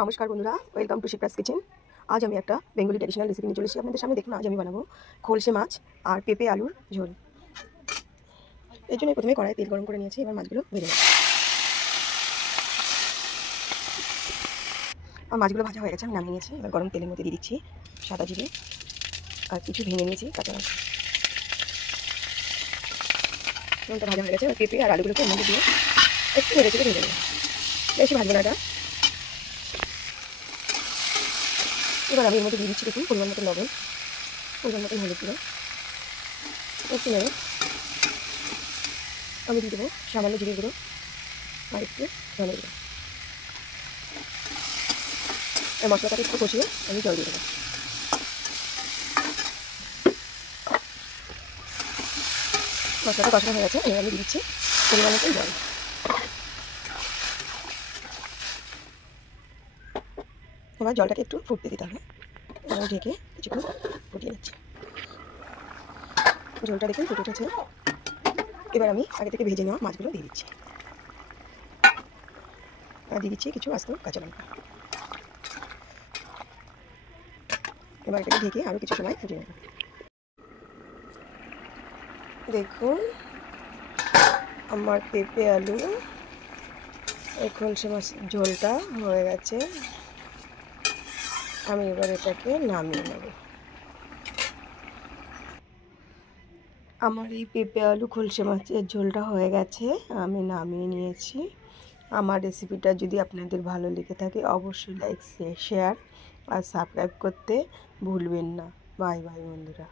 নমস্কার বন্ধুরা, welcome to Shipra's kitchen. আজ আমি একটা বেঙ্গলি ট্র্যাডিশনাল রেসিপি নিয়ে চলে এসেছি আপনাদের সামনে। দেখুন, আজ আমি বানাবো খোলসে মাছ আর পেঁপে আলুর ঝোল। এর জন্য প্রথমে কড়াই তেল গরম করে নিয়েছি। এবার মাছগুলো ভেজে নেব। আর মাছগুলো ভাজা হয়ে গেছে, আমি নামিয়ে নিয়েছি। এবার গরম তেলের মধ্যে দিয়ে দিচ্ছি সাদা জিরে আর কিছু ভেঙে নিয়েছি কাঁচা লঙ্কা। নুনটা ভাজা হয়ে গেছে। এবার পেঁপে আর আলুগুলোকে এর মধ্যে দিয়ে একটু নেড়ে চেড়ে ভেজে নেব। বেশি ভাজবো না এটা। এবার আমি এর মধ্যে দিয়ে দিচ্ছি দেখুন পরিমাণ মতো লবণ, পরিমাণ মতো হলুদ গুঁড়ো, একটু নেড়ে আমি দিয়ে দেবো সামান্য জিরে গুঁড়ো আর একটু ধনে গুঁড়ো। এই মশলাটাকে একটু কষিয়ে আমি জল দিয়ে দেবো। মশলাটা কষানো হয়ে গেছে, এবার আমি দিয়ে দিচ্ছি পরিমাণ মতো জল। এবার জলটাকে একটু ফুটতে দিতে হবে। আমি ঢেকে কিছুক্ষণ ফুটিয়ে নিচ্ছি। ঝোলটা দেখুন ফুটে উঠেছে। এবার আমি আগে থেকে ভেজে নেওয়া মাছগুলো দিয়ে দিচ্ছি আর দিয়ে দিচ্ছি কিছু আস্ত কাঁচা লঙ্কা। এবার এটাকে ঢেকে আরও কিছু সময় ফুটিয়ে নেব। দেখুন আমার পেঁপে আলু এই খোলসে মাছ ঝোলটা হয়ে গেছে। আমি এবার এটাকে নামিয়ে নেব। আমার এই পেঁপে আলু খোলসে মাছের ঝোলটা হয়ে গেছে, আমি নামিয়ে নিয়েছি। আমার রেসিপিটা যদি আপনাদের ভালো লেগে থাকে অবশ্যই লাইক শেয়ার আর সাবস্ক্রাইব করতে ভুলবেন না। বাই বাই বন্ধুরা।